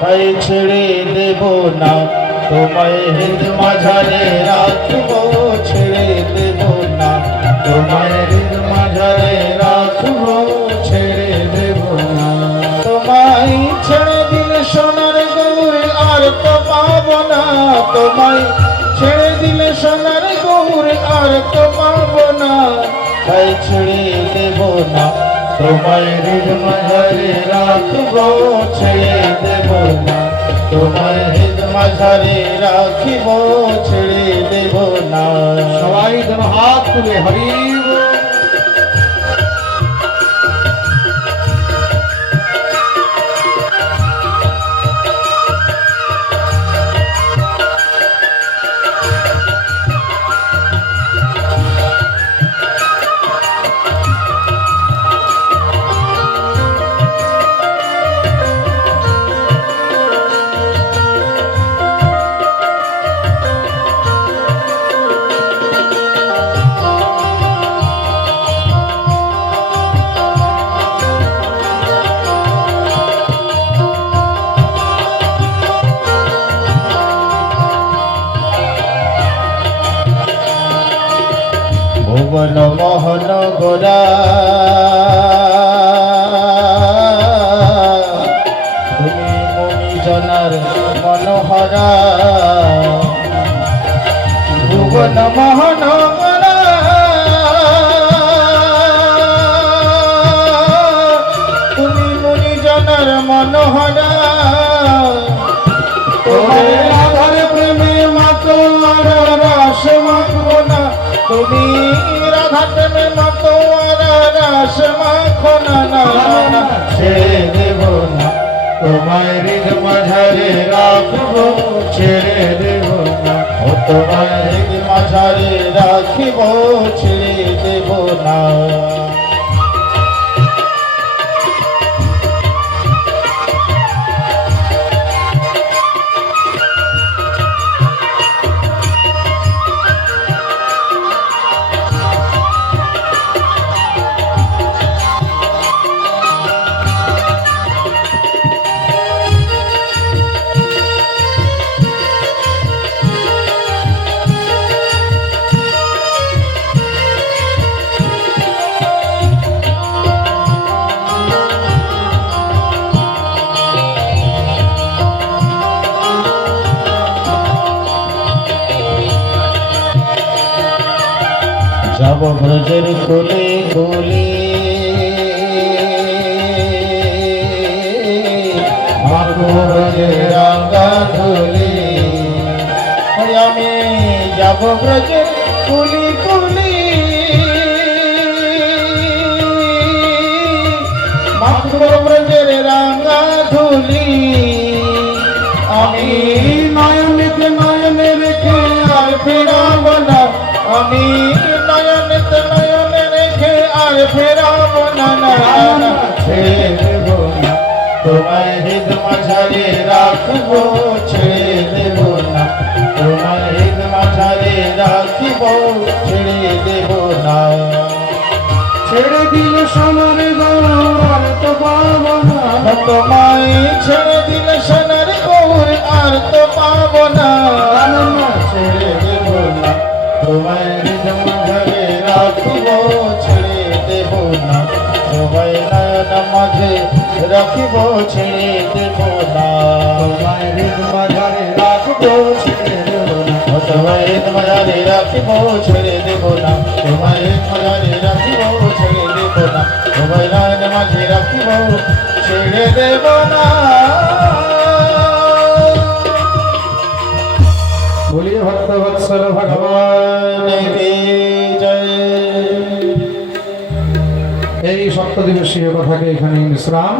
তাই ছেড়ে দেব না, তোমায় হৃদ মাঝারে রাখবো, ছেড়ে দেব না, তোমায় হৃদ মাঝারে রাখবো, ছেড়ে দেব না। তোমায় ছেড়ে দিলে সোনার গৌর আর তো পাবো না, তোমায় ছেড়ে দিলে সোনার গৌর আর তো পাবো না, তাই ছেড়ে দেব না, তোমায় হৃদ মাঝারে রাখবো, ছেড়ে দেব না, তোমায় হৃদ মাঝারে রাখিব, ছেড়ে দেব না। সবাই যেন হাত তুলে হরি বল। ভুবন মোহন গোরা তুমি মুনি জনার মনোহরা, ভুবন মোহন গোরা তুমি মুনি জনার মনোহরা, তোমার রাধার প্রেমে মাতো আর রাস মাখো না, তুমি রাধা প্রেমে মাতো আর রাস মাখো না, না ছেড়ে দেব না, তোমায় হৃদ মাঝারে রাখবো, ছেড়ে দেব না, ও তোমায় হৃদ মাঝারে রাখিব, ছেড়ে দেব না। যাব ব্রজের কোলে কোলে, মাগো ব্রজের রাঙ্গা ধুলি, আমি যাব ব্রজের কুলি কুলি, মাগো ব্রজের রাঙ্গা ধুলি, আমি নয়নেতে নয়নে রেখে আর ফেরাব না, আমি নয়নেতে নয়নে রেখে আর ফেরাব না, না ছেড়ে দেব না, তোমায় হৃদ মাঝারে রাখবো, ছেড়ে দেব না, তোমায় হৃদ মাঝারে রাখিব, ছেড়ে দেব না। ছেড়ে দিলে সোনার গৌর আর তো পাবো না, তোমায় ছেড়ে দিলে সোনার গৌর আর তো পাবো না, ছেড়ে দেব না, তোমায় হৃদ মাঝারে রাখিব, ছেড়ে দেব না, তোমায় নয়ন মাঝে রাখিব, ছেড়ে দেব না, তোমায় হৃদ মাঝারে রাখবো, ছেড়ে দেব না, তোমায় হৃদ মাঝারে রাখিব, ছেড়ে দেব না, তোমায় হৃদ মাঝারে রাখিব, ছেড়ে দেব না, তোমায় নয়ন মাঝে রাখিব, ছেড়ে দেব না। বলিয়ে ভক্ত বৎসল ভগবান কি জয়। এই সপ্তদিবসীয় কথাকে এখানে বিশ্রাম।